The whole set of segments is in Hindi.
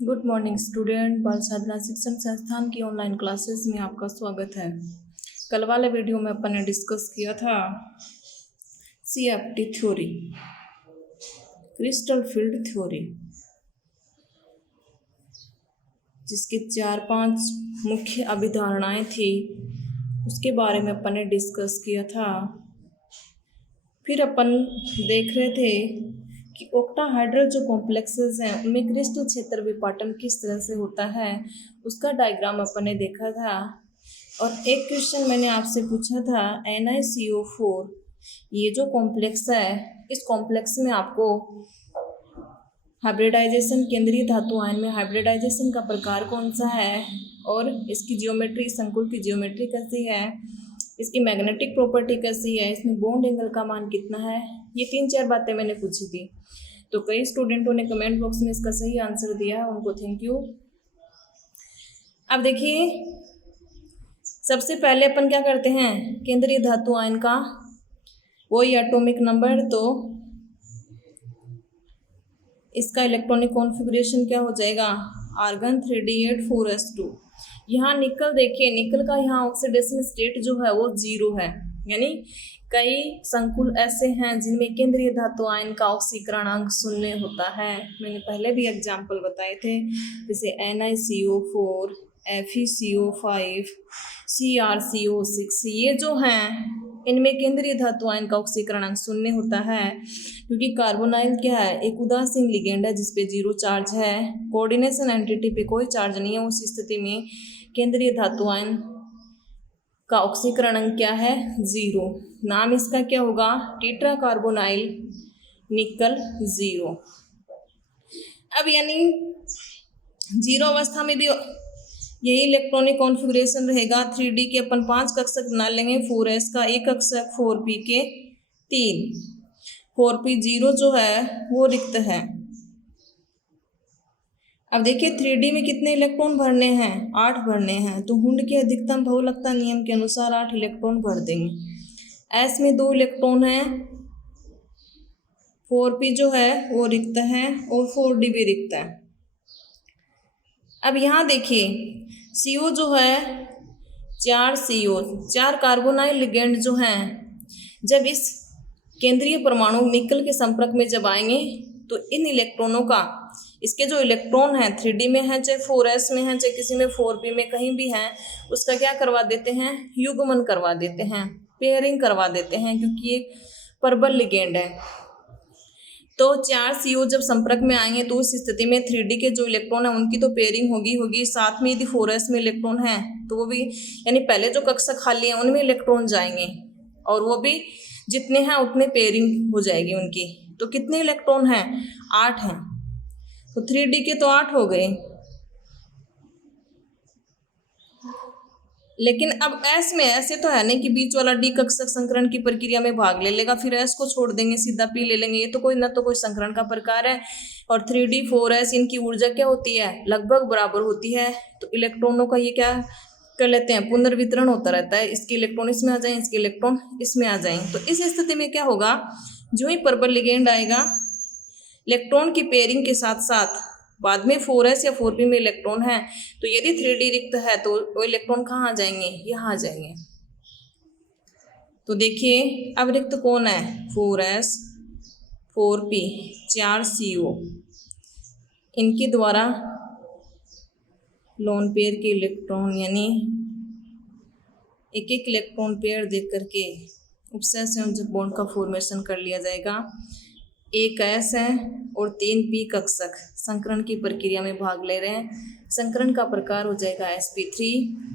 Good morning student. बाल साधना शिक्षण संस्थान की ऑनलाइन क्लासेस में आपका स्वागत है। कल वाले वीडियो में अपन ने डिस्कस किया था CFT theory, crystal field theory, जिसकी 4-5 मुख्य अवधारणाएं थी, उसके बारे में अपन ने डिस्कस किया था। फिर अपन देख रहे थे कि ऑक्टाहाइड्रल जो कॉम्प्लेक्सेस हैं उनमें क्रिस्टल क्षेत्र विपाटन किस तरह से होता है, उसका डायग्राम अपन ने देखा था। और एक क्वेश्चन मैंने आपसे पूछा था, NiCO4 ये जो कॉम्प्लेक्स है, इस कॉम्प्लेक्स में आपको हाइब्रिडाइजेशन, केंद्रीय धातु आयन में हाइब्रिडाइजेशन का प्रकार कौन सा है और इसकी जियोमेट्री, संकुल की जियोमेट्री कैसी है, इसकी मैग्नेटिक प्रॉपर्टी कैसी है, इसमें बॉन्ड एंगल का मान कितना है, ये 3-4 बातें मैंने पूछी थी। तो कई स्टूडेंटों ने कमेंट बॉक्स में इसका सही आंसर दिया है, उनको थैंक यू। अब देखिए, सबसे पहले अपन क्या करते हैं, केंद्रीय धातु आयन का वही एटॉमिक नंबर, तो इसका इलेक्ट्रॉनिक कॉन्फ़िगरेशन क्या हो जाएगा, आर्गन 3d8 4s2। यहाँ निकल देखिए, निकल का यहाँ ऑक्सीडेशन स्टेट जो है वो 0 है, यानी कई संकुल ऐसे हैं जिनमें केंद्रीय धातु आयन का ऑक्सीकरणांक 0 होता है। मैंने पहले भी एग्जाम्पल बताए थे, जैसे NiCO4, FeCO5, CrCO6, ये जो हैं इनमें केंद्रीय धातु आयन का ऑक्सीकरणांक 0 होता है, क्योंकि कार्बोनाइल क्या है, एक उदासीन लिगेंड है जिसपे 0 चार्ज है, कोऑर्डिनेशन एंटिटी पे कोई चार्ज नहीं है। उस स्थिति में केंद्रीय धातु आयन का ऑक्सीकरणांक क्या है, 0। नाम इसका क्या होगा, टेट्रा कार्बोनाइल निकल 0। अब यानी 0 अवस्था में भी यही इलेक्ट्रॉनिक कॉन्फ़िगरेशन रहेगा। 3D के अपन 5 कक्षक बना लेंगे, 4s का 1 कक्षक, 4p के 3, 4p0 जो है वो रिक्त है। अब देखिए 3D में कितने इलेक्ट्रॉन भरने हैं, 8 भरने हैं, तो हुंड के अधिकतम बहुलकता नियम के अनुसार 8 इलेक्ट्रॉन भर देंगे। S में 2 इलेक्ट्रॉन हैं, 4p जो है वो रिक्त है और 4d भी रिक्त है। अब यहाँ देखिए CO जो है 4 CO, 4 कार्बोनाइल लिगेंड जो हैं, जब इस केंद्रीय परमाणु निकल के संपर्क में जब आएंगे तो इन इलेक्ट्रॉनों का, इसके जो इलेक्ट्रॉन हैं 3D में हैं, चाहे 4s में हैं, चाहे किसी में 4p में कहीं भी हैं, उसका क्या करवा देते हैं, युग्मन करवा देते हैं, पेयरिंग करवा देते हैं, क्योंकि ये प्रबल लिगेंड है। तो 4 CO जब संपर्क में आएंगे तो उस स्थिति में 3D के जो इलेक्ट्रॉन है उनकी तो पेयरिंग होगी। साथ में यदि 4s में इलेक्ट्रॉन है तो वो भी, यानी पहले जो कक्षक खाली हैं उनमें इलेक्ट्रॉन जाएंगे और वो भी जितने हैं उतने पेयरिंग हो जाएगी उनकी। तो कितने इलेक्ट्रॉन हैं, 8 हैं, तो 3D के तो 8 हो गए। लेकिन अब S में ऐसे तो है नहीं कि बीच वाला D कक्षक संकरण की प्रक्रिया में भाग ले लेगा, फिर S को छोड़ देंगे, सीधा P ले लेंगे, ये तो कोई ना तो कोई संकरण का प्रकार है। और 3D 4s इनकी ऊर्जा क्या होती है, लगभग बराबर होती है। तो इलेक्ट्रॉनों का ये क्या कर लेते हैं, पुनर्वितरण होता रहता है, इसके इलेक्ट्रॉन इसमें आ जाए, इसके इलेक्ट्रॉन इसमें आ जाए। तो इस स्थिति में क्या होगा, जो ही प्रबल लिगेंड आएगा, इलेक्ट्रॉन की पेयरिंग के साथ साथ बाद में 4s या 4p में इलेक्ट्रॉन है, तो यदि 3D रिक्त है तो वो इलेक्ट्रॉन कहाँ आ जाएंगे, यहाँ आ जाएंगे। तो देखिए अब रिक्त कौन है, 4s, 4p, 4 CO, इनके द्वारा लोन पेयर के इलेक्ट्रॉन, यानी एक एक इलेक्ट्रॉन पेयर देख करके उपसय संयोजक बॉन्ड का फॉर्मेशन कर लिया जाएगा। एक S है और 3 P कक्षक संकरण की प्रक्रिया में भाग ले रहे हैं। संकरण का प्रकार हो जाएगा sp3।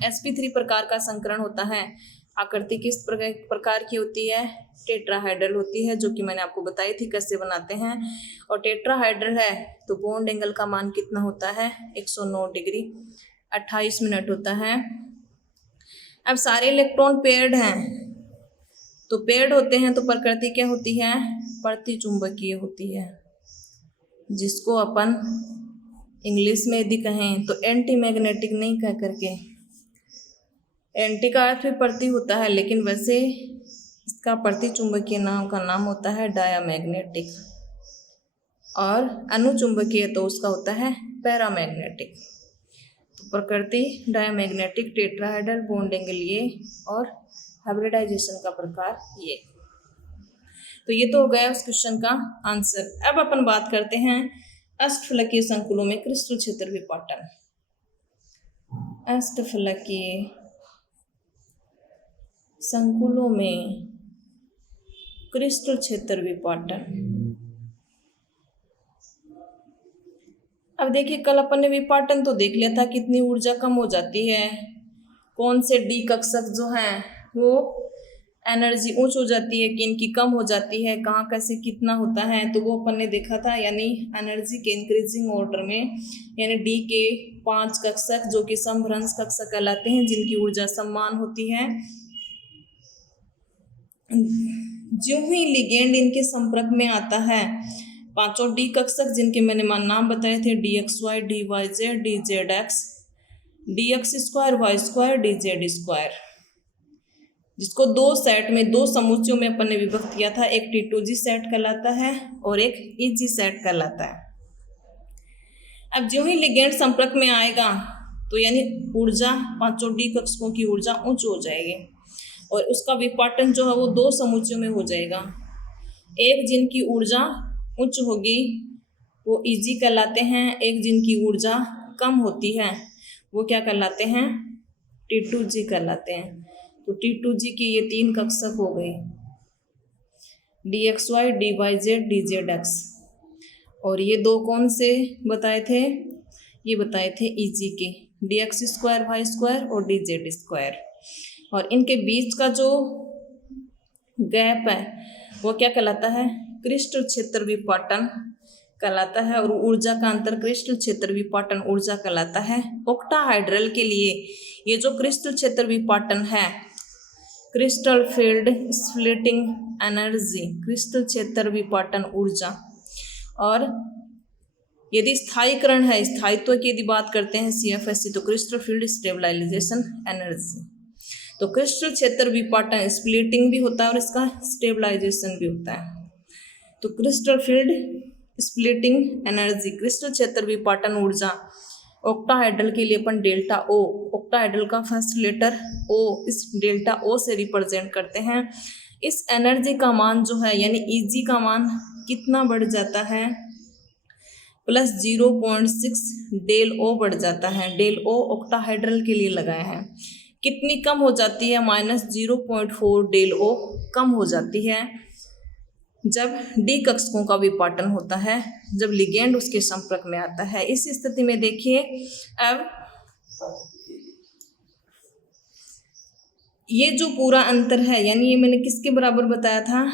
sp3 प्रकार का संकरण होता है। आकृति किस प्रकार की होती है, टेट्राहाइड्रल होती है, जो कि मैंने आपको बताई थी कैसे बनाते हैं। और टेट्राहाइड्रल है तो बॉन्ड एंगल का मान कितना होता है, 109 डिग्री 28 मिनट होता है। अब सारे इलेक्ट्रॉन पेयर्ड हैं, तो पेयर्ड होते हैं तो प्रकृति क्या होती है, प्रतिचुंबकीय होती है, जिसको अपन इंग्लिश में यदि कहें तो एंटी मैग्नेटिक नहीं कह करके, एंटी का अर्थ भी प्रति होता है, लेकिन वैसे इसका प्रतिचुंबकीय नाम का नाम होता है डायामैग्नेटिक, और अनुचुंबकीय तो उसका होता है पैरामैग्नेटिक। तो प्रकृति डायमैग्नेटिक, टेट्राहेड्रल, बॉन्ड एंगल ये, और हाइब्रिडाइजेशन का प्रकार ये। तो ये तो हो गया उस क्वेश्चन का आंसर। अब अपन बात करते हैं अष्टफलकीय संकुलों में क्रिस्टल क्षेत्र विपाटन। अष्टफलकीय संकुलों में क्रिस्टल क्षेत्र विपाटन। अब देखिए, कल अपन ने विपाटन तो देख लिया था, कितनी ऊर्जा कम हो जाती है, कौन से डी कक्षक जो हैं वो एनर्जी उच्च हो जाती है, किन की कम हो जाती है, कहाँ कैसे कितना होता है, तो वो अपन ने देखा था। यानी एनर्जी के इंक्रीजिंग ऑर्डर में, यानी डी के 5 कक्षक जो कि समभ्रंश कक्षक कहलाते हैं, जिनकी ऊर्जा समान होती है। जो ही लिगेंड इनके संपर्क में आता है, पांचों डी कक्षक जिनके मैंने नाम बताए थे, DXY, DYZ, DZX, DX2, Y2, DZ2, जिसको दो सेट में, दो समुच्चयों में अपन ने विभक्त किया था। एक T2G सेट कहलाता है और एक EG सेट कहलाता है। अब जो ही लिगेंड संपर्क में आएगा तो यानी ऊर्जा, पांचों डी कक्षकों की ऊर्जा उच्च हो जाएगी और उसका विपाटन जो है वो दो समुच्चयों में हो जाएगा। एक जिनकी ऊर्जा उच्च होगी वो EG कहलाते हैं, एक जिनकी ऊर्जा कम होती है वो क्या कहलाते हैं, T2G कहलाते हैं। तो T2G की ये 3 कक्षक हो गए, DXY, DYZ, DZX, और ये दो कौन से बताए थे, ये बताए थे EG के, DX2, Y2 और DZ2, और इनके बीच का जो गैप है वो क्या कहलाता है, क्रिस्टल क्षेत्र विपाटन कहलाता है, और ऊर्जा का अंतर क्रिस्टल क्षेत्र विपाटन ऊर्जा कहलाता है। ऑक्टाहाइड्रल के लिए ये जो क्रिस्टल क्षेत्र विपाटन है, crystal field splitting energy, crystal क्षेत्र विपाटन ऊर्जा, और यदि स्थायीकरण है, स्थायित्व की यदि बात करते हैं CFSE, तो क्रिस्टल फील्ड स्टेबलाइजेशन एनर्जी। तो क्रिस्टल क्षेत्र विपाटन स्प्लिटिंग भी होता है और इसका स्टेबलाइजेशन भी होता है। तो crystal field splitting energy, crystal क्षेत्र विपाटन ऊर्जा, ऑक्टाहाइड्रल के लिए अपन डेल्टा O, ऑक्टाहाइड्रल का फर्स्ट लेटर O, इस डेल्टा O से रिप्रेजेंट करते हैं। इस एनर्जी का मान जो है, यानी EG का मान कितना बढ़ जाता है, प्लस 0.6 डेल O बढ़ जाता है। डेल O ऑक्टाहाइड्रल के लिए लगाया है। कितनी कम हो जाती है, -0.4 डेल O कम हो जाती है जब डी कक्षकों का विपाटन होता है, जब लिगेंड उसके संपर्क में आता है। इस स्थिति में देखिए, अब ये जो पूरा अंतर है, यानी ये मैंने किसके बराबर बताया था,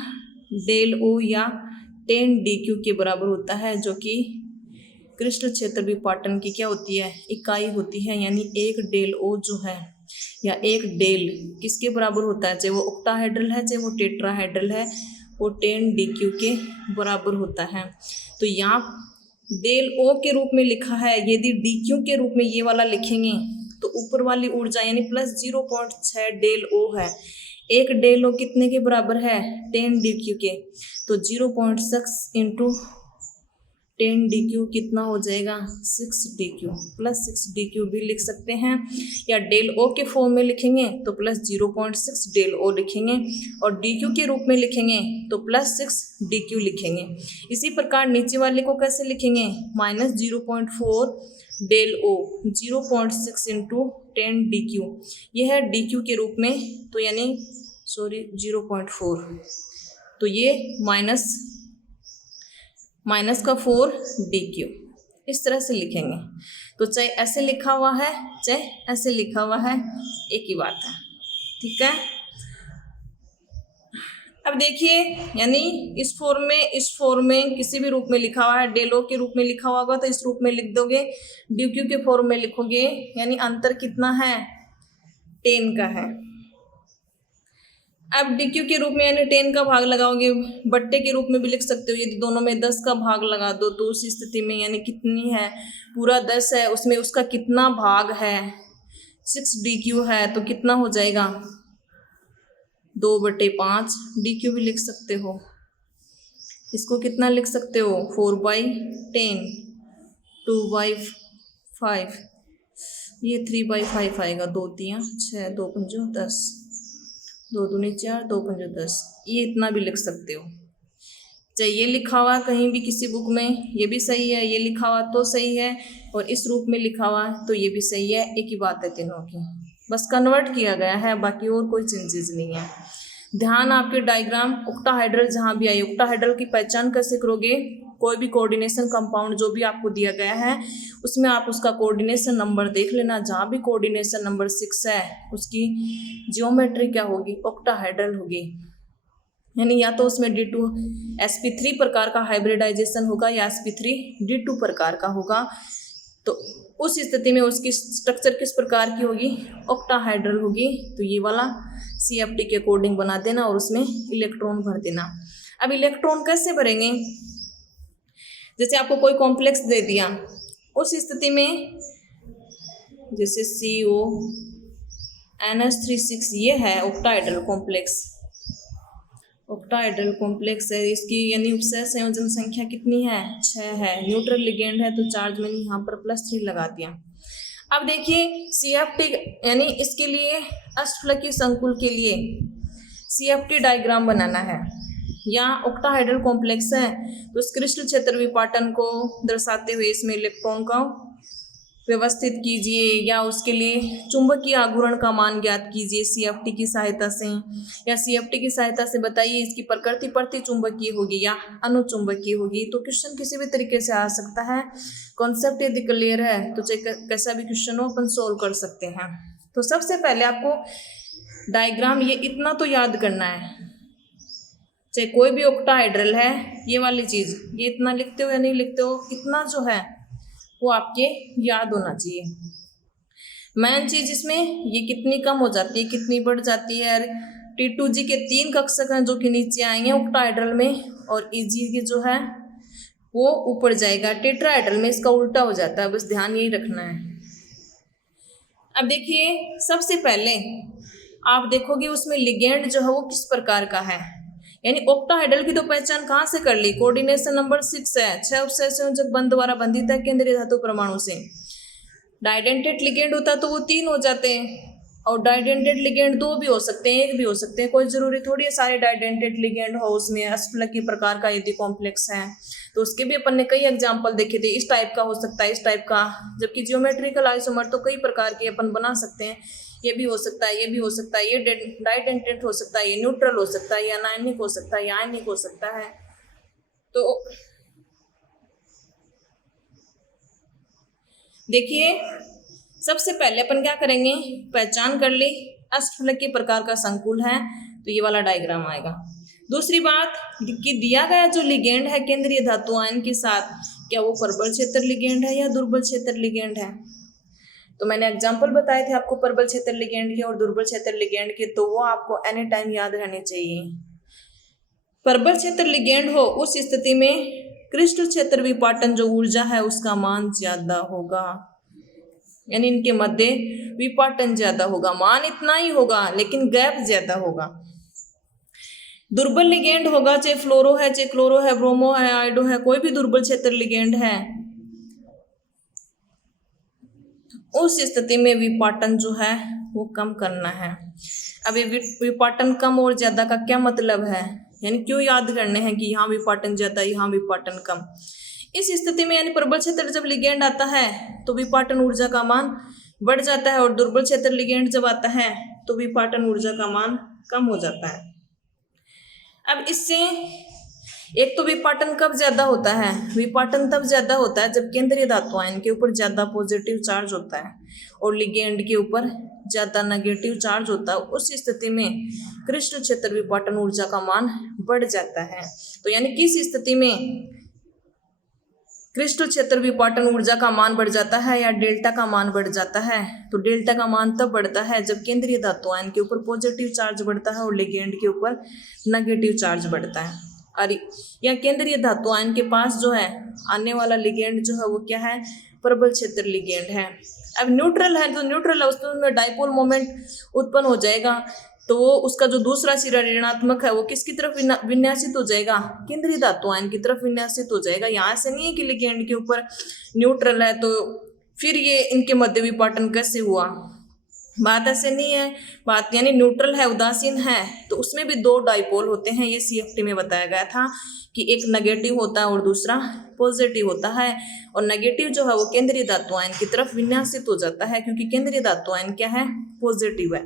डेल O या 10 DQ के बराबर होता है, जो कि क्रिस्टल क्षेत्र विपाटन की क्या होती है, इकाई होती है। यानी एक डेल O जो है, या एक डेल किसके बराबर होता है, चाहे वो ऑक्टाहाइड्रल है चाहे वो टेट्राहाइड्रल है, वो 10 DQ के बराबर होता है। तो यहाँ डेल O के रूप में लिखा है, यदि DQ के रूप में ये वाला लिखेंगे तो ऊपर वाली ऊर्जा यानी प्लस 0.6 डेल O है। एक डेल O कितने के बराबर है, 10 DQ के, तो 0.6 इंटू 10 DQ कितना हो जाएगा, 6 DQ, प्लस 6 DQ भी लिख सकते हैं, या डेल O के फॉर्म में लिखेंगे तो प्लस 0.6 डेल O लिखेंगे, और DQ के रूप में लिखेंगे तो प्लस 6 DQ लिखेंगे। इसी प्रकार नीचे वाले को कैसे लिखेंगे, -0.4 डेल O, 0.6 इंटू 10 DQ, यह है DQ के रूप में, तो यानी 0.4, तो ये माइनस का 4 DQ, इस तरह से लिखेंगे। तो चाहे ऐसे लिखा हुआ है चाहे ऐसे लिखा हुआ है, एक ही बात है, ठीक है। अब देखिए, यानी इस फॉर्म में किसी भी रूप में लिखा हुआ है, डेल O के रूप में लिखा हुआ होगा तो इस रूप में लिख दोगे, DQ के फॉर्म में लिखोगे, यानी अंतर कितना है, 10 का है। अब DQ के रूप में यानी 10 का भाग लगाओगे, बट्टे के रूप में भी लिख सकते हो, यदि दोनों में 10 का भाग लगा दो तो उस स्थिति में यानी कितनी है, पूरा 10 है, उसमें उसका कितना भाग है, 6 DQ है, तो कितना हो जाएगा, 2/5 DQ भी लिख सकते हो। इसको कितना लिख सकते हो, 4/10, 2/5, ये 3/5 आएगा, 2 3 6, 2 5 10, 2 दूनी 4, 2 5 10, ये इतना भी लिख सकते हो। चाहे ये लिखा हुआ कहीं भी किसी बुक में ये भी सही है, ये लिखा हुआ तो सही है, और इस रूप में लिखा हुआ तो ये भी सही है, एक ही बात है तीनों की, बस कन्वर्ट किया गया है, बाकी और कोई चेंजेस नहीं है। ध्यान आपके डायग्राम ऑक्टाहेड्रल जहाँ भी आई, ऑक्टाहेड्रल की पहचान कैसे करोगे, कोई भी कोऑर्डिनेशन कंपाउंड जो भी आपको दिया गया है उसमें आप उसका कोऑर्डिनेशन नंबर देख लेना, जहाँ भी कोऑर्डिनेशन नंबर 6 है उसकी जियोमेट्री क्या होगी, ऑक्टाहेड्रल होगी, यानी या तो उसमें D2sp3 प्रकार का हाइब्रिडाइजेशन होगा या sp3 D2 प्रकार का होगा। तो उस स्थिति में उसकी स्ट्रक्चर किस प्रकार की होगी, ऑक्टाहाइड्रल होगी। तो ये वाला CFT के अकॉर्डिंग बना देना और उसमें इलेक्ट्रॉन भर देना। अब इलेक्ट्रॉन कैसे भरेंगे, जैसे आपको कोई कॉम्प्लेक्स दे दिया, उस स्थिति में जैसे CONH36 ये है ऑक्टाहाइड्रल कॉम्प्लेक्स, ऑक्टाहाइड्रल कॉम्प्लेक्स है, इसकी यानी उपसय संयोजन संख्या कितनी है, 6 है। न्यूट्रल लिगेंड है तो चार्ज मैंने यहाँ पर +3 लगा दिया। अब देखिए CFT यानी इसके लिए अष्टफलकीय संकुल के लिए CFT डायग्राम बनाना है। यहाँ ऑक्टाहाइड्रल कॉम्प्लेक्स है तो इस क्रिस्टल क्षेत्र विपाटन को दर्शाते हुए इसमें इलेक्ट्रॉन का व्यवस्थित कीजिए, या उसके लिए चुंबकीय आघूर्ण का मान ज्ञात कीजिए CFT की सहायता से, या CFT की सहायता से बताइए इसकी प्रकृति प्रतिचुंबकीय होगी या अनुचुंबकीय होगी। तो क्वेश्चन किसी भी तरीके से आ सकता है, कॉन्सेप्ट यदि क्लियर है तो चाहे कैसा भी क्वेश्चन हो अपन सोल्व कर सकते हैं। तो सबसे पहले आपको डायग्राम ये इतना तो याद करना है, चाहे कोई भी ऑक्टाहाइड्रल है, ये वाली चीज़ ये इतना लिखते हो या नहीं लिखते हो, इतना जो है वो आपके याद होना चाहिए। मेन चीज इसमें ये कितनी कम हो जाती है कितनी बढ़ जाती है। T2G के 3 कक्षक हैं जो कि नीचे आएंगे ऑक्टाहाइड्रल में, और EG के जो है वो ऊपर जाएगा। टेट्राहाइड्रल में इसका उल्टा हो जाता है, बस ध्यान यही रखना है। अब देखिए सबसे पहले आप देखोगे उसमें लिगेंड जो है वो किस प्रकार का है, यानी ऑक्टाहाइड्रल की तो पहचान कहाँ से कर ली, कोऑर्डिनेशन नंबर 6 है, 6 उपसय संयोजक बंध द्वारा बंधित है केंद्रीय धातु परमाणु से। डाइडेंटेड लिगेंड होता तो वो 3 हो जाते हैं, और डाइडेंटेड लिगेंड 2 भी हो सकते हैं, 1 भी हो सकते हैं, कोई जरूरी थोड़ी है सारे डाइडेंटेड लिगेंड हो उसमें। अष्टफलकीय प्रकार का यदि कॉम्प्लेक्स है तो उसके भी अपन ने कई एग्जाम्पल देखे थे, इस टाइप का हो सकता है, इस टाइप का, जबकि जियोमेट्रिकल आइसोमर तो कई प्रकार के अपन बना सकते हैं, ये भी हो सकता है, ये भी हो सकता है, ये डाइडेंटेड हो सकता है, ये न्यूट्रल हो सकता है, या अनायनिक हो सकता है, या आयनिक हो सकता है। तो देखिए सबसे पहले अपन क्या करेंगे, पहचान कर ली अष्टफलकीय प्रकार का संकुल है तो ये वाला डायग्राम आएगा। दूसरी बात कि दिया गया जो लिगेंड है केंद्रीय धातु आयन के साथ, क्या वो प्रबल क्षेत्र लिगेंड है या दुर्बल क्षेत्र लिगेंड है। तो मैंने एग्जाम्पल बताए थे आपको प्रबल क्षेत्र लिगेंड के और दुर्बल क्षेत्र लिगेंड के, तो वो आपको एनी टाइम याद रहने चाहिए। प्रबल क्षेत्र लिगेंड हो उस स्थिति में क्रिस्टल क्षेत्र विपाटन जो ऊर्जा है उसका मान ज्यादा होगा, यानी इनके मध्य विपाटन ज्यादा होगा, मान इतना ही होगा लेकिन गैप ज्यादा होगा। दुर्बल लिगेंड होगा, चाहे फ्लोरो है, चाहे क्लोरो है, ब्रोमो है, आयोडो है, कोई भी दुर्बल क्षेत्र लिगेंड है, उस स्थिति में विपाटन जो है वो कम करना है। अब ये विपाटन कम और ज्यादा का क्या मतलब है, यानी क्यों याद करने हैं कि यहाँ विपाटन ज्यादा यहाँ विपाटन कम। इस स्थिति में यानी प्रबल क्षेत्र जब लिगेंड आता है तो विपाटन ऊर्जा का मान बढ़ जाता है, और दुर्बल क्षेत्र लिगेंड जब आता है तो विपाटन ऊर्जा का मान कम हो जाता है। अब इससे एक तो विपाटन कब ज्यादा होता है, विपाटन तब ज्यादा होता है जब केंद्रीय धातु आयन के ऊपर ज्यादा पॉजिटिव चार्ज होता है और लिगेंड के ऊपर ज्यादा नेगेटिव चार्ज होता है। उस स्थिति में क्रिस्टल क्षेत्र विपाटन ऊर्जा का मान बढ़ जाता है। तो यानी किस स्थिति में क्रिस्टल क्षेत्र विपाटन ऊर्जा का मान बढ़ जाता है या डेल्टा का मान बढ़ जाता है, तो डेल्टा का मान तब बढ़ता है जब केंद्रीय धातु आयन के ऊपर पॉजिटिव चार्ज बढ़ता है और लिगेंड के ऊपर नेगेटिव चार्ज बढ़ता है। और या केंद्रीय धातु आयन के पास जो है आने वाला लिगेंड जो है वो क्या है, प्रबल क्षेत्र लिगेंड है। अब न्यूट्रल है तो न्यूट्रल है उसमें डाइपोल मोमेंट उत्पन्न हो जाएगा, तो वो उसका जो दूसरा सिरा ऋणात्मक है वो किसकी तरफ विन्यासित हो जाएगा, केंद्रीय धातु आयन की तरफ विन्यासित हो जाएगा। यहाँ से नहीं है कि लिगेंड के ऊपर न्यूट्रल है तो फिर ये इनके मध्य विपाटन कैसे हुआ, बात ऐसे नहीं है। बात यानी न्यूट्रल है, उदासीन है, तो उसमें भी दो डाइपोल होते हैं, ये CFT में बताया गया था कि एक नेगेटिव होता है और दूसरा पॉजिटिव होता है। और नेगेटिव जो है वो केंद्रीय धातु आयन की तरफ विन्यासित हो जाता है, क्योंकि केंद्रीय धातु आयन क्या है, पॉजिटिव है।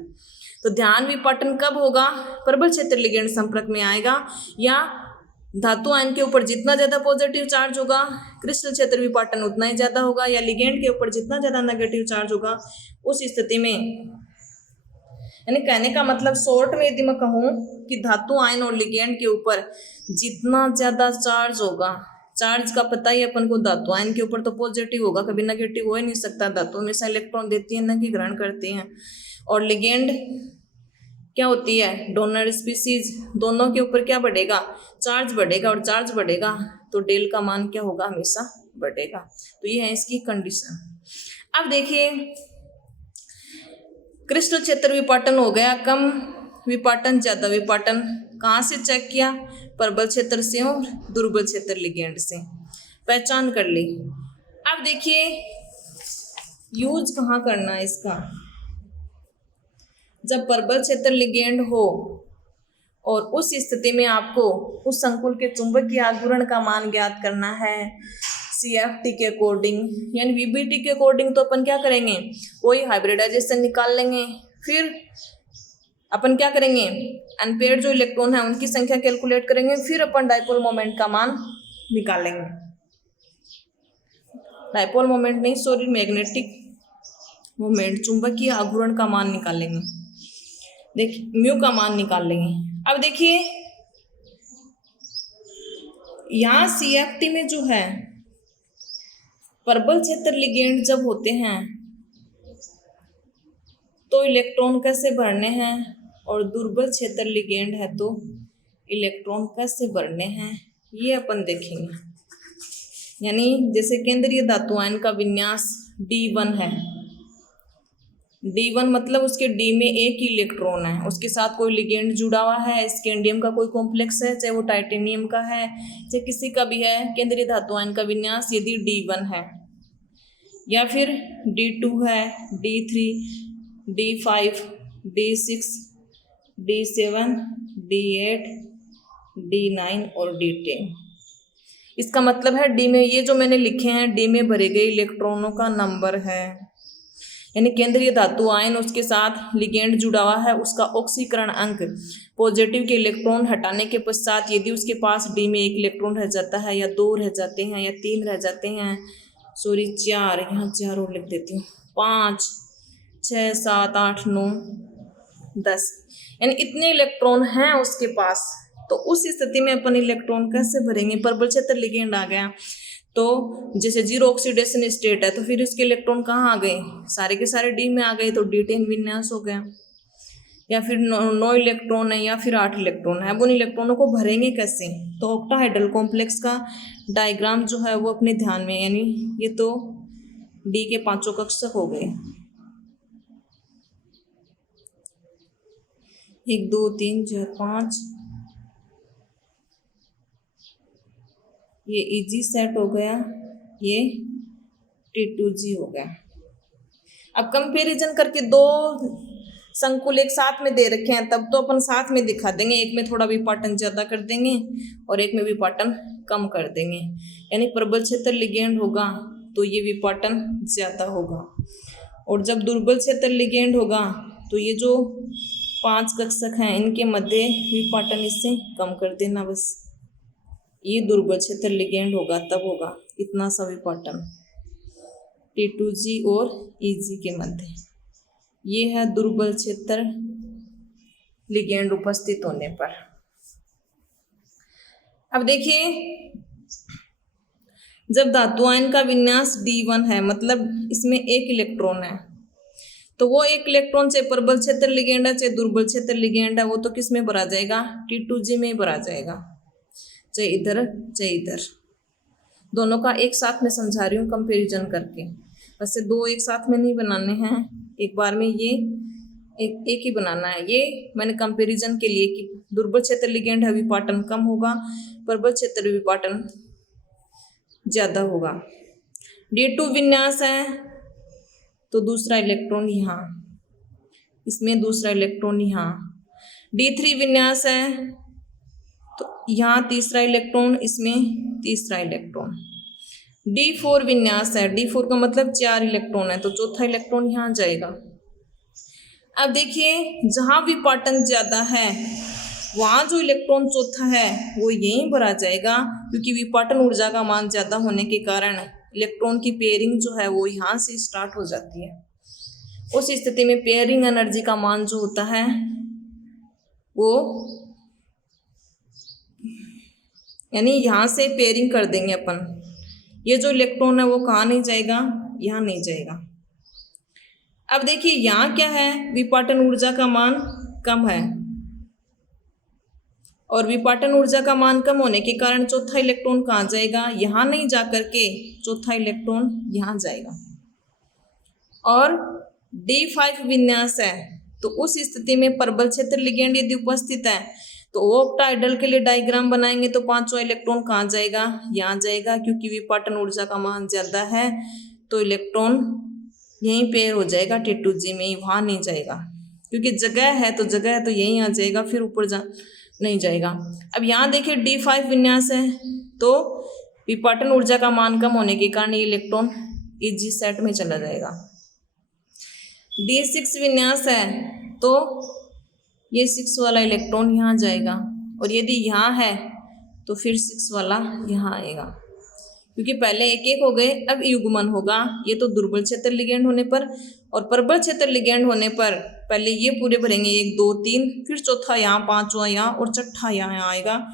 तो ध्यान विपाटन कब होगा, प्रबल क्षेत्र लिगेंड संपर्क में आएगा, या धातु आयन के ऊपर जितना ज्यादा पॉजिटिव चार्ज होगा क्रिस्टल क्षेत्र विपाटन उतना ही ज्यादा होगा, या लिगेंड के ऊपर जितना ज्यादा नेगेटिव चार्ज होगा उस स्थिति में, यानी कहने का मतलब शॉर्ट में यदि मैं कहूँ कि धातु आयन और लिगेंड के ऊपर जितना ज्यादा चार्ज होगा, चार्ज का पता ही अपन को, धातु आयन के ऊपर तो पॉजिटिव होगा, कभी नेगेटिव हो ही नहीं सकता, धातु हमेशा इलेक्ट्रॉन देती है न कि ग्रहण करती हैं। और लिगेंड क्या होती है, डोनर स्पीसीज, दोनों के ऊपर क्या बढ़ेगा, चार्ज बढ़ेगा, और चार्ज बढ़ेगा तो डेल का मान क्या होगा, हमेशा बढ़ेगा। तो ये है इसकी कंडीशन। अब देखिए क्रिस्टल क्षेत्र विपाटन हो गया कम, विपाटन ज्यादा, विपाटन कहाँ से चेक किया, प्रबल क्षेत्र से और दुर्बल क्षेत्र लिगेंड से, पहचान कर ली। अब देखिए यूज कहाँ करना है इसका, जब प्रबल क्षेत्र लिगेंड हो और उस स्थिति में आपको उस संकुल के चुंबकीय आघूर्ण का मान ज्ञात करना है CFT के अकॉर्डिंग, यानी VBT के अकॉर्डिंग, तो अपन क्या करेंगे, वही हाइब्रिडाइजेशन निकाल लेंगे, फिर अपन क्या करेंगे, अनपेयर्ड जो इलेक्ट्रॉन है उनकी संख्या कैलकुलेट करेंगे, फिर अपन डाइपोल मोमेंट का मान निकालेंगे, डाइपोल मोमेंट नहीं सॉरी, मैग्नेटिक मोमेंट, चुंबकीय आघूर्ण का मान निकालेंगे, देखिए म्यू का मान निकाल लेंगे। अब देखिए यहाँ CFT में जो है प्रबल क्षेत्र लिगेंड जब होते हैं तो इलेक्ट्रॉन कैसे भरने हैं, और दुर्बल क्षेत्र लिगेंड है तो इलेक्ट्रॉन कैसे भरने हैं, ये अपन देखेंगे। यानी जैसे केंद्रीय धातु आयन का विन्यास D1 है, D1 मतलब उसके D में एक ही इलेक्ट्रॉन है, उसके साथ कोई लिगेंड जुड़ा हुआ है, स्कैंडियम का कोई कॉम्प्लेक्स है, चाहे वो टाइटेनियम का है, चाहे किसी का भी है, केंद्रीय धातु आयन का विन्यास यदि D1 है, या फिर D2 है, D3, D5, D6, D7, D8, D9 और D10। इसका मतलब है D में ये जो मैंने लिखे हैं D में भरे गए इलेक्ट्रॉनों का नंबर है, यानी केंद्रीय धातु आयन उसके साथ लिगेंड जुड़ा हुआ है, उसका ऑक्सीकरण अंक पॉजिटिव के इलेक्ट्रॉन हटाने के पश्चात यदि उसके पास D में एक इलेक्ट्रॉन रह जाता है, या 2 रह जाते हैं, या 3 रह जाते हैं, सॉरी 4, यहाँ 4 और लिख देती हूँ, 5, 6, 7, 8, 9, 10, यानी इतने इलेक्ट्रॉन हैं उसके पास, तो उस स्थिति में अपन इलेक्ट्रॉन कैसे भरेंगे, प्रबल क्षेत्र लिगेंड आ गया तो जैसे जीरो ऑक्सीडेशन स्टेट है तो फिर इसके इलेक्ट्रॉन कहाँ आ गए, सारे के सारे D में आ गए, तो D10 विन्यास हो गया, या फिर 9 इलेक्ट्रॉन है या फिर 8 इलेक्ट्रॉन है। अब उन इलेक्ट्रॉनों को भरेंगे कैसे, तो ऑक्टाहाइड्रल कॉम्प्लेक्स का डायग्राम जो है वो अपने ध्यान में, यानी ये तो D के 5 कक्षक हो गए, 1 2 3 4 5, ये EG सेट हो गया, ये T2G हो गया। अब कंपैरिजन करके दो संकुल एक साथ में दे रखे हैं, तब तो अपन साथ में दिखा देंगे, एक में थोड़ा विपाटन ज्यादा कर देंगे और एक में विपाटन कम कर देंगे, यानी प्रबल क्षेत्र लिगेंड होगा तो ये विपाटन ज्यादा होगा, और जब दुर्बल क्षेत्र लिगेंड होगा तो ये जो 5 कक्षक हैं इनके मध्य विपाटन इससे कम कर देना, बस ये दुर्बल क्षेत्र लिगेंड होगा तब होगा इतना सा विपाटन T2G और EG के मध्य, ये है दुर्बल क्षेत्र लिगेंड उपस्थित होने पर। अब देखिए जब धातु आयन का विन्यास D1 है, मतलब इसमें एक इलेक्ट्रॉन है, तो वो एक इलेक्ट्रॉन चाहे प्रबल क्षेत्र लिगेंड है चाहे दुर्बल क्षेत्र लिगेंड है, वो तो किस में भरा जाएगा, T2G में भरा जाएगा, चाहे इधर चाहे इधर, दोनों का एक साथ में समझा रही हूँ कंपैरिजन करके, वैसे दो एक साथ में नहीं बनाने हैं, एक बार में ये एक ही बनाना है। ये मैंने कंपैरिजन के लिए कि दुर्बल क्षेत्र लिगेंड है, विपाटन कम होगा, प्रबल क्षेत्र विपाटन ज़्यादा होगा। D2 विन्यास है तो दूसरा इलेक्ट्रॉन यहाँ, इसमें दूसरा इलेक्ट्रॉन यहाँ। D3 विन्यास है तो यहाँ तीसरा इलेक्ट्रॉन, इसमें तीसरा इलेक्ट्रॉन। D4 विन्यास है, D4 का मतलब 4 इलेक्ट्रॉन है तो चौथा इलेक्ट्रॉन यहाँ जाएगा। अब देखिए जहाँ विपाटन ज़्यादा है वहाँ जो इलेक्ट्रॉन चौथा है वो यहीं भरा जाएगा, क्योंकि विपाटन ऊर्जा का मान ज़्यादा होने के कारण इलेक्ट्रॉन की पेयरिंग जो है वो यहाँ से स्टार्ट हो जाती है। उस स्थिति में पेयरिंग एनर्जी का मान जो होता है वो यानी यहाँ से पेयरिंग कर देंगे अपन। ये जो इलेक्ट्रॉन है वो कहाँ नहीं जाएगा, यहाँ नहीं जाएगा। अब देखिए यहाँ क्या है, विपाटन ऊर्जा का मान कम है और विपाटन ऊर्जा का मान कम होने के कारण चौथा इलेक्ट्रॉन कहाँ जाएगा, यहाँ नहीं जा करके चौथा इलेक्ट्रॉन यहाँ जाएगा। और D5 विन्यास है तो उस स्थिति में प्रबल क्षेत्र लिगेंड यदि उपस्थित है तो ऑक्टाहेड्रल के लिए डायग्राम बनाएंगे तो पांचवा इलेक्ट्रॉन कहाँ जाएगा, यहाँ जाएगा, क्योंकि विपाटन ऊर्जा का मान ज़्यादा है तो इलेक्ट्रॉन यहीं पेयर हो जाएगा T2G में ही, वहाँ नहीं जाएगा, क्योंकि जगह है तो यहीं आ जाएगा, फिर ऊपर जा नहीं जाएगा। अब यहाँ देखिए D5 विन्यास है तो विपाटन ऊर्जा का मान कम होने के कारण ये इलेक्ट्रॉन EG सेट में चला जाएगा। D6 विन्यास है तो ये 6 वाला इलेक्ट्रॉन यहाँ जाएगा, और यदि यहाँ है तो फिर 6 वाला यहाँ आएगा, क्योंकि पहले एक एक हो गए, अब युग्मन होगा। ये तो दुर्बल क्षेत्र लिगेंड होने पर, और प्रबल क्षेत्र लिगेंड होने पर पहले ये पूरे भरेंगे 1 2 3, फिर चौथा यहाँ, पांचवा यहाँ और छठा यहाँ आएगा।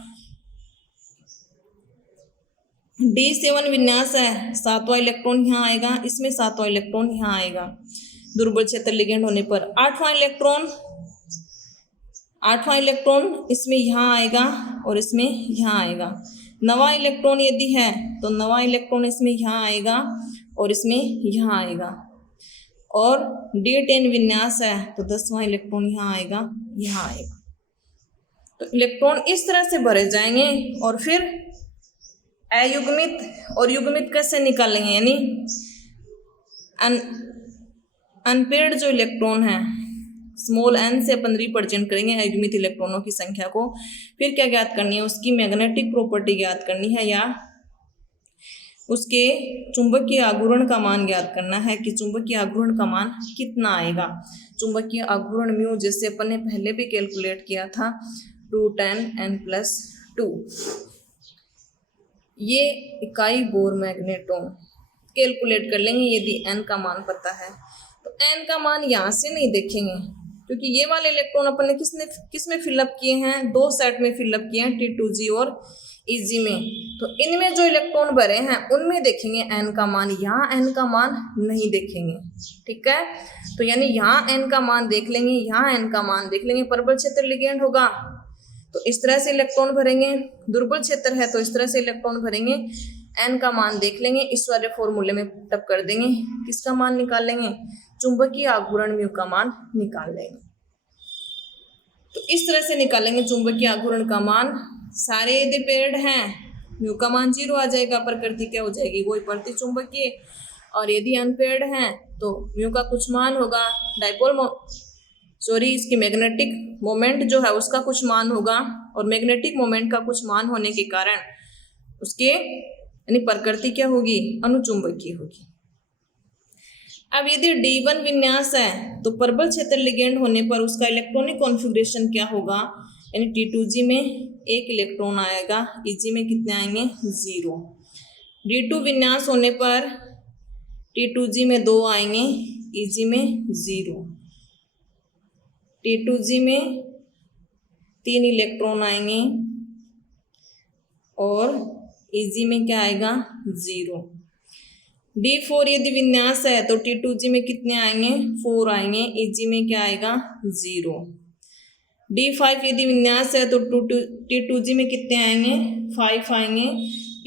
D7 विन्यास है, 7वां इलेक्ट्रॉन यहाँ आएगा, इसमें 7वां इलेक्ट्रॉन यहाँ आएगा दुर्बल क्षेत्र लिगेंड होने पर। 8वां इलेक्ट्रॉन इसमें यहाँ आएगा और इसमें यहाँ आएगा। 9वां इलेक्ट्रॉन यदि है तो 9वां इलेक्ट्रॉन इसमें यहाँ आएगा और इसमें यहाँ आएगा। और D10 विन्यास है तो 10वां इलेक्ट्रॉन यहाँ आएगा, यहाँ आएगा। तो इलेक्ट्रॉन इस तरह से भरे जाएंगे और फिर अयुग्मित और युग्मित कैसे निकालेंगे, यानी अनपेयर्ड जो इलेक्ट्रॉन है स्मॉल n से अपन रिप्रेजेंट करेंगे अयुग्मित इलेक्ट्रॉनों की संख्या को। फिर क्या ज्ञात करनी है, उसकी मैग्नेटिक प्रॉपर्टी ज्ञात करनी है या उसके चुंबकीय आघूर्ण का मान ज्ञात करना है कि चुंबकीय आघूर्ण का मान कितना आएगा। चुंबकीय आघूर्ण म्यू जैसे अपन ने पहले भी कैलकुलेट किया था √10n+2। ये इकाई बोर मैग्नेटोन कैलकुलेट कर लेंगे यदि n का मान पता है। तो n का मान यहाँ से नहीं देखेंगे, क्योंकि ये वाले इलेक्ट्रॉन अपन ने किस में फिलअप किए हैं, 2 सेट में फिलअप किए हैं, T2G और EG में। तो इनमें जो इलेक्ट्रॉन भरे हैं उनमें देखेंगे n का मान, यहाँ n का मान नहीं देखेंगे। ठीक है, तो यानी यहाँ n का मान देख लेंगे, यहाँ n का मान देख लेंगे। प्रबल क्षेत्र लिगेंड होगा तो इस तरह से इलेक्ट्रॉन भरेंगे, दुर्बल क्षेत्र है तो इस तरह से इलेक्ट्रॉन भरेंगे। n का मान देख लेंगे, इस वाले फॉर्मूले में टप कर देंगे, किसका मान निकालेंगे, चुंबकीय आघूर्ण म्यू का मान निकाल लेंगे। तो इस तरह से निकालेंगे चुंबकीय आघूर्ण का मान। सारे यदि पेयर्ड हैं म्यू का मान 0 आ जाएगा, प्रकृति क्या हो जाएगी, वही प्रति चुंबकीय। और यदि अनपेयर्ड हैं तो म्यू का कुछ मान होगा, इसकी मैग्नेटिक मोमेंट जो है उसका कुछ मान होगा, और मैग्नेटिक मोमेंट का कुछ मान होने के कारण उसके यानी प्रकृति क्या होगी, अनुचुंबकीय होगी। अब यदि D1 विन्यास है तो प्रबल क्षेत्र लिगेंड होने पर उसका इलेक्ट्रॉनिक कॉन्फ़िगरेशन क्या होगा, यानी T2G में 1 इलेक्ट्रॉन आएगा, EG में कितने आएंगे, 0। D2 विन्यास होने पर T2G में 2 आएंगे, EG में 0। T2G में 3 इलेक्ट्रॉन आएंगे और EG में क्या आएगा, 0। D4 यदि विन्यास है तो T2G में कितने आएंगे, 4 आएंगे, EG में क्या आएगा, 0। D5 यदि विन्यास है तो T2G में कितने आएंगे, 5 आएंगे,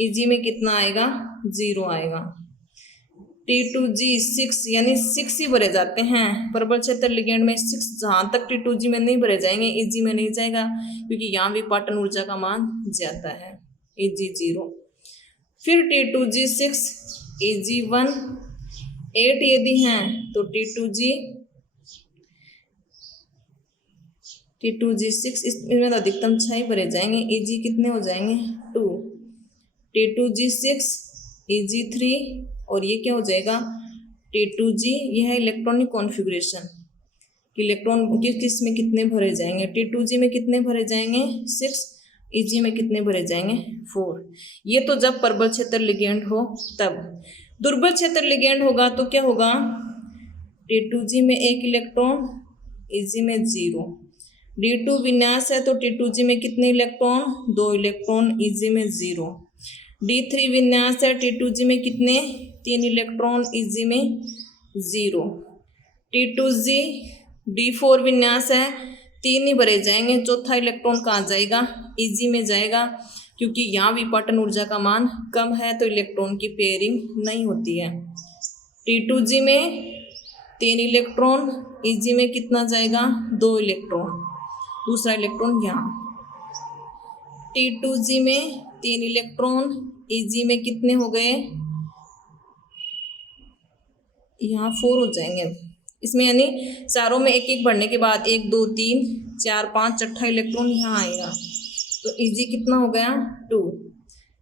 EG में कितना आएगा, 0 आएगा। T2G6 यानी 6 ही भरे जाते हैं। प्रबल क्षेत्र लिगेंड में 6 जहाँ तक T2G में नहीं भरे जाएंगे Eg में नहीं जाएगा, क्योंकि यहाँ विपाटन ऊर्जा का मान ज्यादा है, Eg0। फिर T2G6 Eg1 8 यदि हैं तो T2G6 इसमें तो अधिकतम 6 ही भरे जाएंगे, Eg कितने हो जाएंगे 2। T2G6 Eg3 और ये क्या हो जाएगा T2G। यह है इलेक्ट्रॉनिक कॉन्फ़िगरेशन कि इलेक्ट्रॉन किस में कितने भरे जाएंगे। T2G में कितने भरे जाएंगे 6, Eg में कितने भरे जाएंगे 4। ये तो जब प्रबल क्षेत्र लिगेंड हो तब। दुर्बल क्षेत्र लिगेंड होगा तो क्या होगा, T2G में 1 इलेक्ट्रॉन, Eg में 0। D2 विन्यास है तो T2G में कितने इलेक्ट्रॉन, 2 इलेक्ट्रॉन, Eg में 0। D3 विन्यास है T2G में कितने, 3 इलेक्ट्रॉन, Eg में 0। T2G D4 विन्यास है, 3 ही भरे जाएंगे, चौथा इलेक्ट्रॉन कहाँ जाएगा, Eg में जाएगा, क्योंकि यहाँ विपाटन ऊर्जा का मान कम है तो इलेक्ट्रॉन की पेयरिंग नहीं होती है। T2G में 3 इलेक्ट्रॉन, Eg में कितना जाएगा 2 इलेक्ट्रॉन, दूसरा इलेक्ट्रॉन यहाँ। T2G में 3 इलेक्ट्रॉन, Eg में कितने हो गए, यहाँ 4 हो जाएंगे इसमें, यानी चारों में एक एक बढ़ने के बाद 1 2 3 4 5 छठा इलेक्ट्रॉन यहाँ आएगा, तो Eg कितना हो गया 2।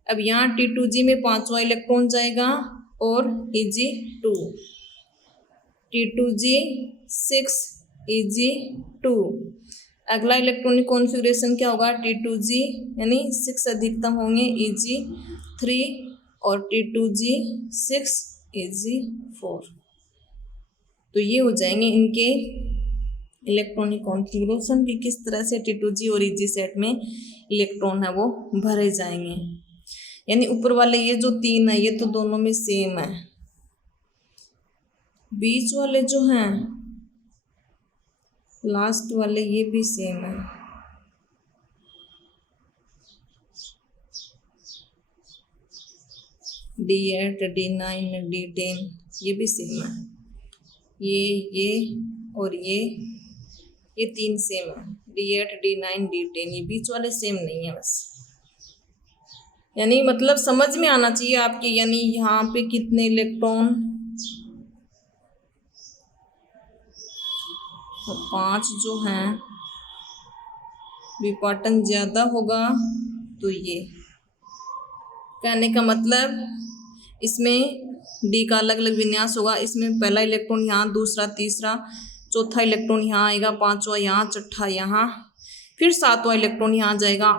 अब यहाँ T2G में 5वां इलेक्ट्रॉन जाएगा और Eg2। T2G 6 Eg2। अगला इलेक्ट्रॉनिक कॉन्फ़िगरेशन क्या होगा, T2G यानी 6 अधिकतम होंगे, Eg3 और T2G6 Eg4। तो ये हो जाएंगे इनके इलेक्ट्रॉनिक कॉन्फ़िगरेशन कि किस तरह से T2G और Eg सेट में इलेक्ट्रॉन है वो भरे जाएंगे। यानी ऊपर वाले ये जो 3 है ये तो दोनों में सेम है, बीच वाले जो हैं लास्ट वाले ये भी सेम है। D8 D9 D10 ये भी सेम है, ये और ये 3 सेम है, D8 D9 D10, ये बीच वाले सेम नहीं है बस। यानी मतलब समझ में आना चाहिए आपके, यानी यहाँ पे कितने इलेक्ट्रॉन, 5 जो हैं विपाटन ज़्यादा होगा, तो ये कहने का मतलब इसमें D का अलग अलग विन्यास होगा, इसमें पहला इलेक्ट्रॉन यहाँ, दूसरा तीसरा चौथा इलेक्ट्रॉन यहाँ आएगा, 5वां यहाँ, छठा यहाँ, फिर 7वां इलेक्ट्रॉन यहाँ जाएगा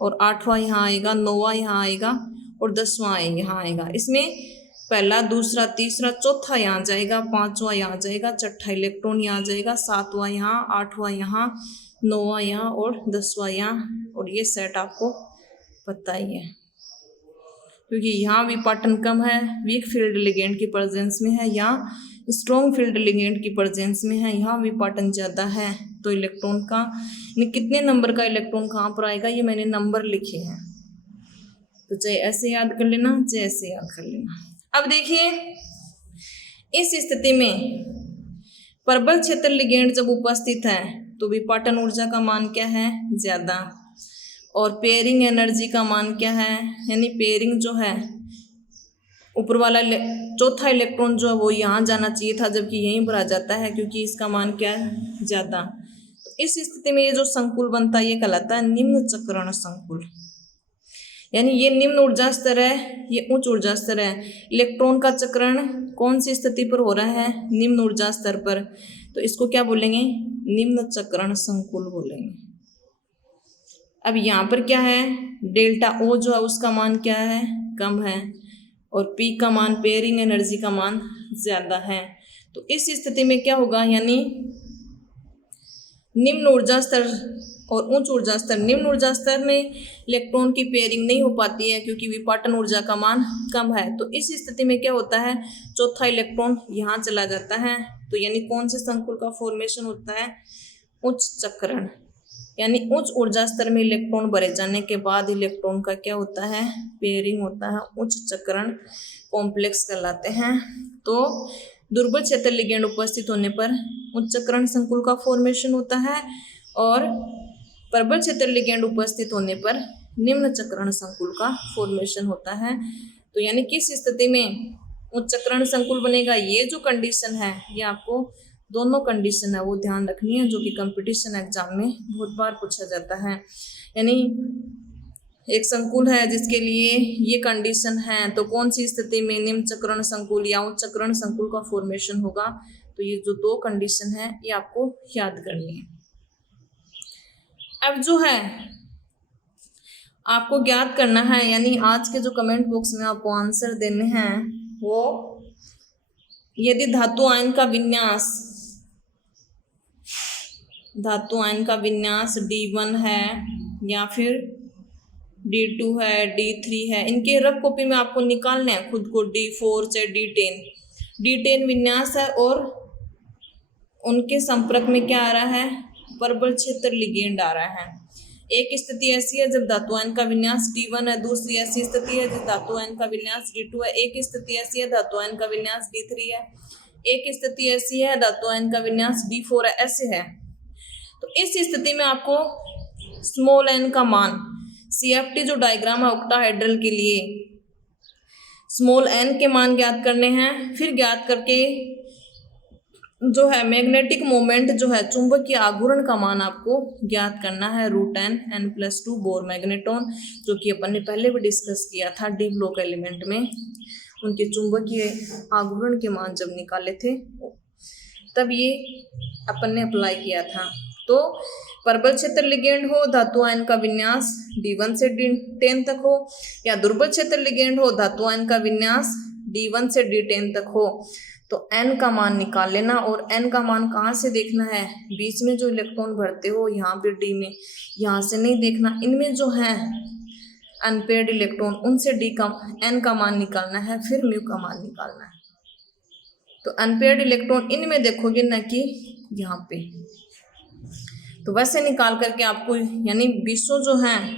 और 8वां यहाँ आएगा, 9वां यहाँ आएगा और 10वां यहाँ आएगा। इसमें पहला दूसरा तीसरा चौथा यहाँ जाएगा, 5वां यहाँ जाएगा, छठा इलेक्ट्रॉन यहाँ जाएगा, 7वां यहाँ, 8वां यहाँ, 9वां यहाँ और 10वां यहाँ। और ये सेट आपको पता ही है, क्योंकि यहाँ विपाटन कम है, वीक फील्ड लिगेंड की प्रेजेंस में है, यहाँ स्ट्रॉन्ग फील्ड लिगेंड की प्रेजेंस में है, यहाँ विपाटन ज़्यादा है। तो इलेक्ट्रॉन का कितने नंबर का इलेक्ट्रॉन कहाँ पर आएगा, ये मैंने नंबर लिखे हैं, तो चाहे ऐसे याद कर लेना चाहे ऐसे याद कर लेना। अब देखिए इस स्थिति में प्रबल क्षेत्र लिगेंड जब उपस्थित है तो विपाटन ऊर्जा का मान क्या है, ज़्यादा, और पेयरिंग एनर्जी का मान क्या है, यानी पेयरिंग जो है ऊपर वाला चौथा इलेक्ट्रॉन जो है वो यहाँ जाना चाहिए था, जबकि यहीं भरा जाता है क्योंकि इसका मान क्या है, ज़्यादा। तो इस स्थिति में ये जो संकुल बनता है ये कहलाता है निम्न चक्रण संकुल। यानी ये निम्न ऊर्जा स्तर है, ये उच्च ऊर्जा स्तर है। इलेक्ट्रॉन का चक्रण कौन सी स्थिति पर हो रहा है, निम्न ऊर्जा स्तर पर, तो इसको क्या बोलेंगे, निम्न चक्रण संकुल बोलेंगे। अब यहाँ पर क्या है, डेल्टा O जो है उसका मान क्या है, कम है, और P का मान, पेयरिंग एनर्जी का मान ज़्यादा है। तो इस स्थिति में क्या होगा, यानी निम्न ऊर्जा स्तर और उच्च ऊर्जा स्तर, निम्न ऊर्जा स्तर में इलेक्ट्रॉन की पेयरिंग नहीं हो पाती है क्योंकि विपाटन ऊर्जा का मान कम है। तो इस स्थिति में क्या होता है, चौथा इलेक्ट्रॉन यहाँ चला जाता है। तो यानी कौन से संकुल का फॉर्मेशन होता है, उच्च चक्रण। यानी उच्च ऊर्जा स्तर में इलेक्ट्रॉन भरे जाने के बाद इलेक्ट्रॉन का क्या होता है, पेयरिंग होता है, उच्च चक्रण कॉम्प्लेक्स कहलाते हैं। तो दुर्बल क्षेत्र लिगेंड उपस्थित होने पर उच्च चक्रण संकुल का फॉर्मेशन होता है और प्रबल क्षेत्र लिगेंड उपस्थित होने पर निम्न चक्रण संकुल का फॉर्मेशन होता है। तो यानी किस स्थिति में उच्च चक्रण संकुल बनेगा, ये जो कंडीशन है ये आपको दोनों कंडीशन है वो ध्यान रखनी है, जो कि कंपटीशन एग्जाम में बहुत बार पूछा जाता है। यानी एक संकुल है जिसके लिए ये कंडीशन है, तो कौन सी स्थिति में निम्न चक्रण संकुल या उच्च चक्रण संकुल का फॉर्मेशन होगा। तो ये जो दो कंडीशन है ये आपको याद करनी है। अब जो है आपको ज्ञात करना है, यानी आज के जो कमेंट बॉक्स में आपको आंसर देने हैं वो, यदि धातु आयन का विन्यास D1 है या फिर D2 है, D3 है, इनके रफ कॉपी में आपको निकालने हैं खुद को D4 से D10 विन्यास है और उनके संपर्क में क्या आ रहा है, प्रबल क्षेत्र लिगेंड आ रहा है। एक स्थिति ऐसी है जब धातु आयन का विन्यास D1 है, दूसरी ऐसी स्थिति है जब धातु आयन का विन्यास D2 है, एक स्थिति ऐसी है धातु आयन का विन्यास D3 है, एक स्थिति ऐसी है धातु आयन का विन्यास D4 है, ऐसे है। तो इस स्थिति में आपको स्मॉल n का मान, CFT जो डायग्राम है ऑक्टाहेड्रल के लिए, स्मॉल n के मान ज्ञात करने हैं। फिर ज्ञात करके जो है मैग्नेटिक मोमेंट जो है चुंबकीय आघूर्ण का मान आपको ज्ञात करना है, √n+2 बोर मैग्नेटॉन, जो कि अपन ने पहले भी डिस्कस किया था डी ब्लॉक एलिमेंट में। उनके चुंबकीय आघूर्ण के मान जब निकाले थे तब ये अपन ने अप्लाई किया था। तो प्रबल क्षेत्र लिगेंड हो, धातु आयन का विन्यास D1 से D10 तक हो, या दुर्बल क्षेत्र लिगेंड हो, धातु आयन का विन्यास D1 से D10 तक हो, तो n का मान निकाल लेना। और n का मान कहाँ से देखना है, बीच में जो इलेक्ट्रॉन भरते हो यहाँ पे D में, यहाँ से नहीं देखना, इनमें जो है अनपेयर्ड इलेक्ट्रॉन उनसे n का मान निकालना है, फिर म्यू का मान निकालना है। तो अनपेयर्ड इलेक्ट्रॉन इनमें देखोगे न कि यहाँ पे, तो वैसे निकाल करके आपको, यानी 20 जो हैं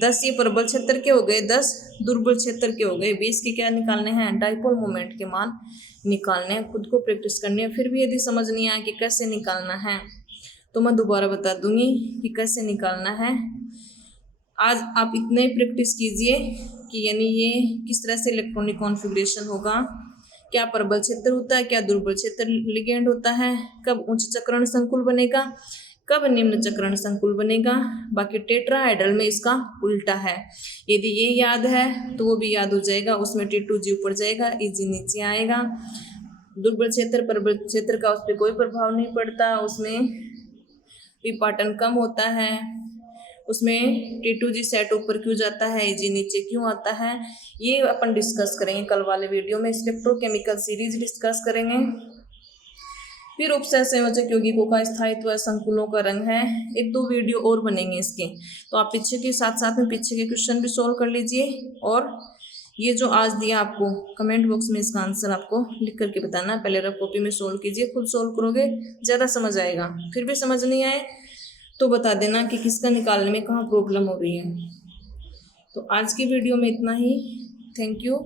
10 ये प्रबल क्षेत्र के हो गए, 10 दुर्बल क्षेत्र के हो गए, 20 के क्या निकालने हैं, डाइपोल मोमेंट के मान निकालने हैं। खुद को प्रैक्टिस करनी है। फिर भी यदि समझ नहीं आया कि कैसे निकालना है तो मैं दोबारा बता दूंगी कि कैसे निकालना है। आज आप इतने ही प्रैक्टिस कीजिए कि यानी ये किस तरह से इलेक्ट्रॉनिक कॉन्फ़िगरेशन होगा, क्या प्रबल क्षेत्र होता है, क्या दुर्बल क्षेत्र लिगेंड होता है, कब उच्च चक्रण संकुल बनेगा, कब निम्न चक्रण संकुल बनेगा। बाकी टेट्राहेड्रल में इसका उल्टा है। यदि ये याद है तो वो भी याद हो जाएगा, उसमें T2G ऊपर जाएगा, EG नीचे आएगा। दुर्बल क्षेत्र प्रबल क्षेत्र का उस पर कोई प्रभाव नहीं पड़ता, उसमें विपाटन कम होता है, उसमें T2G सेट ऊपर क्यों जाता है, EG नीचे क्यों आता है, ये अपन डिस्कस करेंगे कल वाले वीडियो में। इलेक्ट्रोकेमिकल सीरीज डिस्कस करेंगे। फिर उपसय संयोजक यौगिकों का स्थायित्व, संकुलों का रंग है, 1-2 वीडियो और बनेंगे इसके। तो आप पीछे के साथ में पीछे के क्वेश्चन भी सोल्व कर लीजिए। और ये जो आज दिया आपको कमेंट बॉक्स में इसका आंसर आपको लिख करके बताना। पहले रफ कॉपी में सोल्व कीजिए, खुद सोल्व करोगे ज़्यादा समझ आएगा। फिर भी समझ नहीं आए तो बता देना कि किसका निकालने में कहाँ प्रॉब्लम हो रही है। तो आज की वीडियो में इतना ही। Thank you.